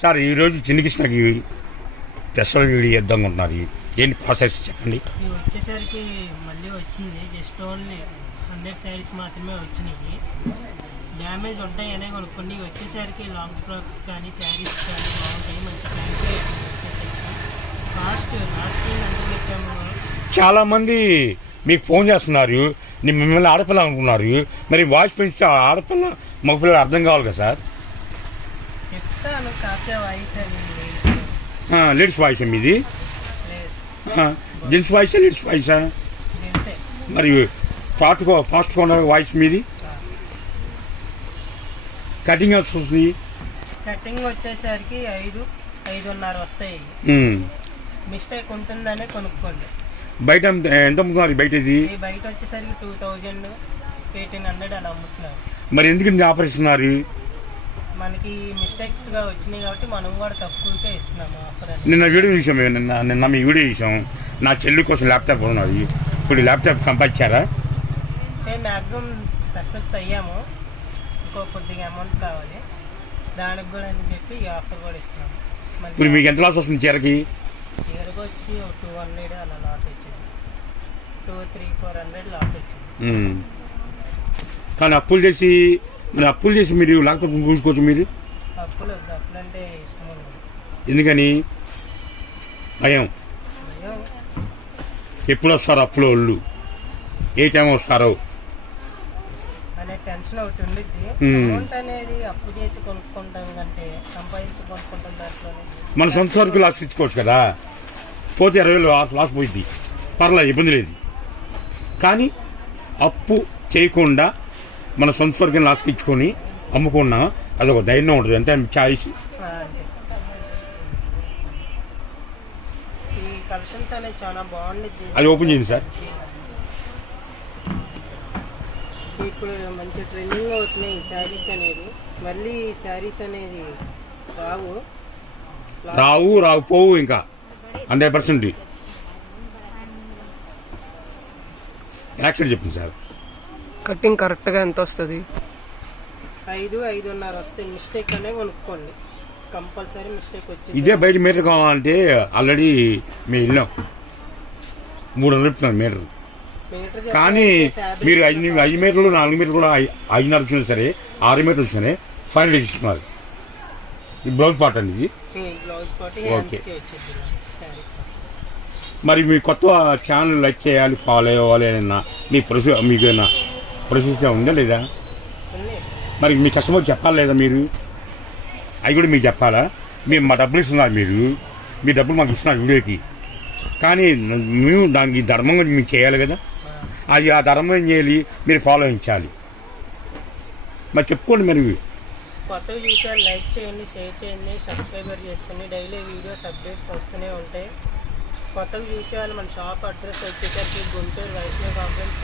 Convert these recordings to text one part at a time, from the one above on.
Sir ఈరోజు చిన్ని కృష్ణకి స్పెషల్ వీడియో ఇద్దాం ఉంటున్నారు. ఏంటి ప్రాసెస్ చెప్పండి. ఇవి వచ్చేసరికి మళ్ళీ వచ్చింది. జస్ట్ ఓన్లీ 100 శారీస్ మాత్రమే వచ్చినాయి. డ్యామేజ్ ఉంటాయనే కొనుక్కోండి. వచ్చేసరికి లాంగ్ ఫ్రాక్స్ కానీ శారీస్ కానీ బాగుంటాయి. మంచి ఫ్యాన్సీ ఐటమ్ వచ్చేసరికి కాస్ట్ లాస్ట్ టైం ఎంత చెప్పాము. చాలా మంది మీకు ఫోన్ చేస్తున్నారు, మిమ్మల్ని ఆడపిల్ల అనుకున్నారు. మరి వాయిస్ పెంచితే ఆడపిల్ల మగపిల్లలు అర్థం కావాలి కదా సార్. చెప్తాను కాకపోతే వాయిస్ లేడీస్ వాయిస్ మీది, జెంట్స్ వాయిసా లేడీస్ వాయిసా? మరి ఫాస్ట్ వాయిస్ మీది. కటింగ్ వస్తుంది. కటింగ్ వచ్చేసరికి 5-5.5 వస్తాయి. మిస్టేక్ ఉంటుందనే కొనుక్కోండి. బయట ఎంత అమ్ముతున్నారు? బయట ఇది బయట వచ్చేసరికి 2000, 1800 అలా అమ్ముతున్నారు. మరి ఎందుకు ఆపరిస్తున్నారు? మనకి మిస్టేక్స్ గా వచ్చినాయి కాబట్టి మనం కూడా తక్కువకే ఇస్తున్నాము ఆఫర్. నిన్న వీడియో చూసాం, నిన్న మీ వీడియో చూసాం. నా చెల్లి కోసం ల్యాప్టాప్ ఉన్నది. ఇప్పుడు ల్యాప్టాప్ సంపాదించారా? అంటే మ్యాక్సిమం సక్సెస్ అయ్యాము. ఇంకో కొద్దిగా అమౌంట్ కావాలి, దానికి కూడా అని చెప్పి ఈ ఆఫర్ కూడా ఇస్తున్నాము. ఇప్పుడు మీకు ఎంత లాస్ వస్తుంది చీరకి? చీరకు వచ్చి 200 అలా లాస్ వచ్చింది. 200-300-400 లాస్ వచ్చింది. కానీ అప్పులు చేసి మీరు ల్యాప్టాప్ కూర్చుకోవచ్చు. మీరు అప్పులు అంటే ఇష్టం ఉండదు. ఎందుకని? భయం. ఎప్పుడు వస్తారు అప్పుల వాళ్ళు, ఏ టైం వస్తారో అనే టెన్షన్ ఒకటి ఉండిద్ది. అమౌంట్ అనేది అప్పు చేసి కొనుక్కుంటాం కంటే సంపాదించి కొనుక్కుంటాం. దాంట్లో మన సొంత సరుకు లాస్ ఇచ్చుకోవచ్చు కదా. పోతే 20,000 లాస్ పోయింది, పర్లేదు, ఇబ్బంది లేదు. కానీ అప్పు చేయకుండా మన సొంత సరుకుని లాస్కి ఇచ్చుకొని అమ్ముకున్నా అదొక ధైర్యం ఉంటుంది. అంటే చాయిస్. ఈ కలెక్షన్స్ అనేది చాలా బాగుంది. అది ఓపెన్ చేయండి సార్. ఇప్పుడు మంచి ట్రెండింగ్ అవుతున్నాయి ఈ శారీస్ అనేది. మళ్ళీ ఈ శారీస్ అనేది రావు ఇంకా 100% యాక్చువల్ చెప్పింది సార్. కటింగ్ కరెక్ట్గా ఎంత వస్తుంది? 5-5.5 వస్తాయి. మిస్టేక్ అనే కొనుక్కోండి, కంపల్సరీ మిస్టేక్ వచ్చింది. ఇదే బయట మీటర్ కావాలంటే ఆల్రెడీ మేము వెళ్ళాం, 300 చెప్తున్నాను మీటర్. కానీ మీరు 5 మీటర్లు 4 మీటర్లు కూడా 5.5 వచ్చినా సరే, 6 మీటర్లు వచ్చినా 500 ఇస్తున్నారు. ఈ బ్లౌజ్ పార్ట్ అండి ఇది. ఓకే. మరి మీ కొత్త ఛానల్ లైక్ చేయాలి, ఫాలో అవ్వాలి అన్న మీకు ప్రొసీజర్ ఉందా లేదా? మరి మీ కస్టమర్ చెప్పాలి లేదా? మీరు అవి కూడా మీకు చెప్పాలా? మేము మా డబ్బులు ఇస్తున్నారు, మీ డబ్బులు మాకు ఇస్తున్నారు వీడియోకి. కానీ మేము దానికి ధర్మంగా మీకు చేయాలి కదా. అది ఆ ధర్మం ఏం చేయాలి? మీరు ఫాలో అయించాలి. మరి చెప్పుకోండి. మరి కొత్తగా చూసారు, లైక్ చేయండి, షేర్ చేయండి, సబ్స్క్రైబర్ చేసుకోండి. డైలీ వీడియోస్ అప్డేట్స్ వస్తూనే ఉంటాయి. కొత్తగా చూసేవాళ్ళు మన షాప్ అడ్రస్ వచ్చేసరికి Guntur Vaishnav complex,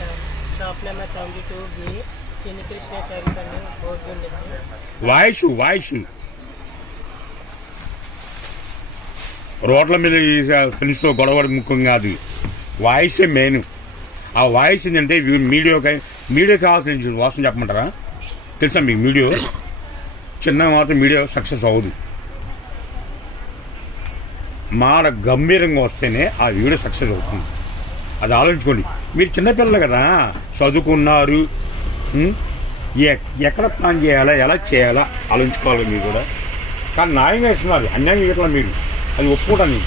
shop number 72B, Chinni Krishna saris అని బోర్డు ఉండేది. వాయిస్ రోడ్ల మీద ఫ్రెండ్స్తో గొడవడి ముఖ్యం కాదు, వాయిసే మెయిన్. ఆ వాయిస్ ఏంటంటే మీడియా కావాల్సిన వాసన చెప్పమంటారా? తెలుసా మీకు? మీడియా చిన్న మాత్రం మీడియా సక్సెస్ అవ్వదు. మాట గంభీరంగా వస్తేనే ఆ వీడియో సక్సెస్ అవుతుంది. అది ఆలోచించుకోండి. మీరు చిన్నపిల్లలు కదా, చదువుకున్నారు. ఎక్కడ ప్లాన్ చేయాలా, ఎలా చేయాలా ఆలోచించుకోవాలి మీరు కూడా. కానీ న్యాయంగా ఇస్తున్నారు, అన్యాయం ఇవ్వట్లా మీరు. అది ఒప్పుకోవటాన్ని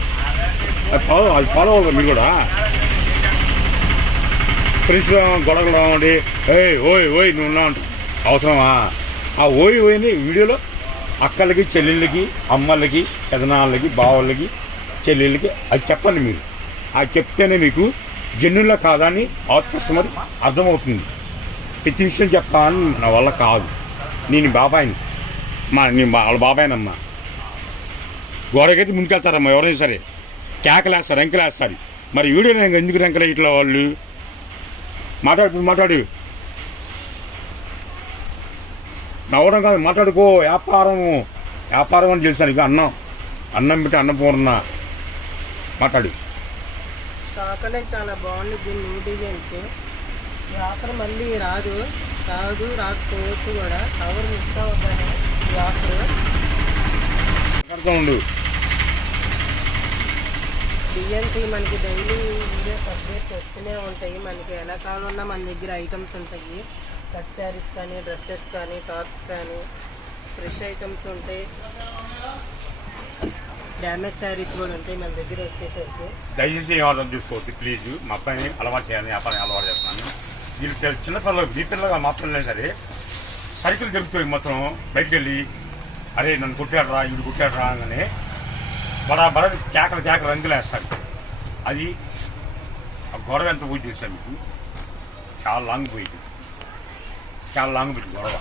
అది ఫాలో అవ్వాలి మీరు కూడా. ఫ్రెండ్స్ గొడవలు రావండి, ఓయ్ నువ్వు ఉన్నావు అంటే అవసరమా? ఆ ఓయిని వీడియోలో అక్కలకి, చెల్లెళ్ళకి, అమ్మలకి, పెదనాళ్ళకి, బావళ్ళకి, చెల్లెళ్ళకి అది చెప్పండి మీరు. అది చెప్తేనే మీకు జెన్యున్లా కాదా అని కస్టమర్ అర్థమవుతుంది. ప్రతి విషయం చెప్పాలని నా వల్ల కాదు. నేను బాబాయిని, వాళ్ళ బాబాయినమ్మా. గోడకైతే ముందుకెళ్తారమ్మా ఎవరైనా సరే, కేకలేస్తారు, ఎంకలేస్తారు. మరి వీడియో ఎందుకు రెంకలే ఇట్లా వాళ్ళు? మాట్లాడు. నవ్వడం కాదు, మాట్లాడుకో. వ్యాపారం అని తెలుసాను. ఇక అన్నం పెట్టి అన్నపూర్ణ మాట్లాడు. స్టాక్ అనేది చాలా బాగుంది. దీని న్యూ డిజైన్స్. ఈ ఆఫర్ మళ్ళీ రాకపోవచ్చు కూడా. ఎవరు మిస్ అవ్వద్దని ఈ ఆఫర్. జాగ్రత్తగా ఉండు. డిఎన్సీ మనకి డైలీ వీడియోస్ అప్డేట్స్ వస్తూనే ఉంటాయి. మనకి ఎలా కావాలన్నా మన దగ్గర ఐటమ్స్ ఉంటాయి. కట్ శారీస్ కానీ, డ్రెస్సెస్ కానీ, టాప్స్ కానీ, ఫ్రెష్ ఐటమ్స్ ఉంటాయి. డ్యామేజ్ శారీస్ కూడా ఉంటాయి మన దగ్గర వచ్చేసరికి. దయచేసి ఏం అర్థం చూసుకోవద్దు ప్లీజ్. మా అబ్బాయిని అలవాటు చేయాలని వ్యాపారం అలవాటు చేస్తున్నాను. వీళ్ళు చిన్నపిల్లలు మీ పిల్లగా మా పిల్లలే సరే సైకిల్ దొరుకుతాయి మొత్తం బయటికి వెళ్ళి అరే నన్ను కొట్టాడరా ఇవి కొట్టాడరా అనగానే బడా కేకలు రంగులు వేస్తారు. అది ఆ గొడవ ఎంత పోయి చూసాను మీకు, చాలా లాంగ్ పోయింది, చాలా లాంగ్ పోయింది గొడవ.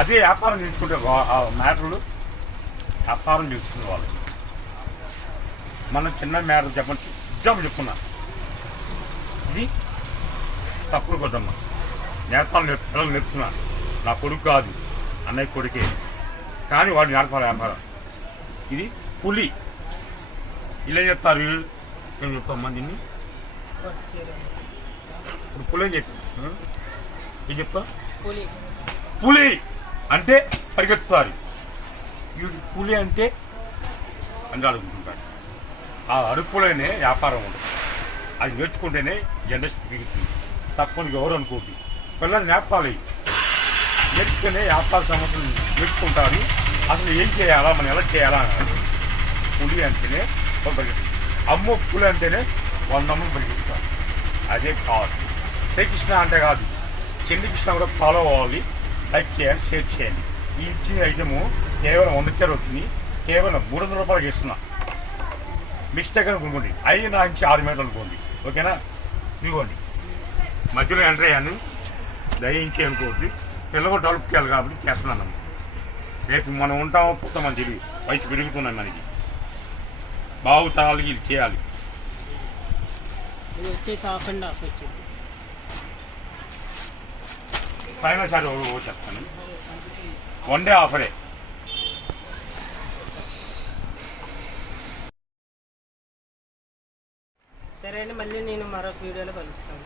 అదే వ్యాపారం చేసుకుంటే మ్యాటర్లు వ్యాపారం చేస్తుంది వాళ్ళు. మనం చిన్న మ్యాటర్ చెప్పండి, ఎగ్జాంపుల్ చెప్పుకున్నా, ఇది తప్పుడు కొద్దమ్మా నేర్పాలి, పిల్లలు నేర్పుతున్నా. నా కొడుకు కాదు, అన్నయ్య కొడుకే, కానీ వాడు నేర్పాలి వ్యాపారం. ఇది పులి. ఇలా చెప్తారు, ఏం చెప్తాం మందిని ఇప్పుడు పులి అని చెప్పి ఏం చెప్తా, పులి అంటే పరిగెత్తుతారు. వీడు పులి అంటే అని అడుగుతుంటాడు. ఆ అడుపులోనే వ్యాపారం ఉంటుంది. అది నేర్చుకుంటేనే జనరేషన్ పెరుగుతుంది. తప్పని ఎవరు అనుకోద్ది. పిల్లలు నేర్పాలి, నేర్చుకునే వ్యాపార సమస్యలు నేర్చుకుంటారు. అసలు ఏం చేయాలా, మనం ఎలా చేయాలా అన్నారు. పులి అంటేనే పరిగెత్తుంది. అమ్మ పులి అంటేనే 100 అమ్మలు పరిగెత్తుతారు. అదే కాదు. శ్రీకృష్ణ అంటే కాదు, చెల్లి కృష్ణ కూడా ఫాలో అవ్వాలి. లైక్ చేయాలి, షేర్ చేయాలి. ఈ ఇచ్చిన ఐటము కేవలం 100 చీర వచ్చింది, కేవలం 300 రూపాయలకి ఇస్తున్నా. మిస్టేక్ అనుకోండి, 5 నుంచి 6 మీటర్లు అనుకోండి, ఓకేనా. ఇదిగోండి మధ్యలో ఎంటర్ అయ్యాను, దయించి అనుకోవద్దు. పిల్లలు డెవలప్ చేయాలి కాబట్టి చేస్తున్నాను. రేపు మనం ఉంటామో పుట్టమని తెలియదు, వయసు పెరుగుతున్నాయి మనకి. బాగు తరాలకి ఇది చేయాలి. ఇది వచ్చేసి హాఫ్ అండ్ హాఫ్ వచ్చింది. ఫైనల్ సారి చేస్తాను, 1 డే ఆఫరే. సరే అండి, మళ్ళీ నేను మరొక వీడియోలో కలుస్తాను.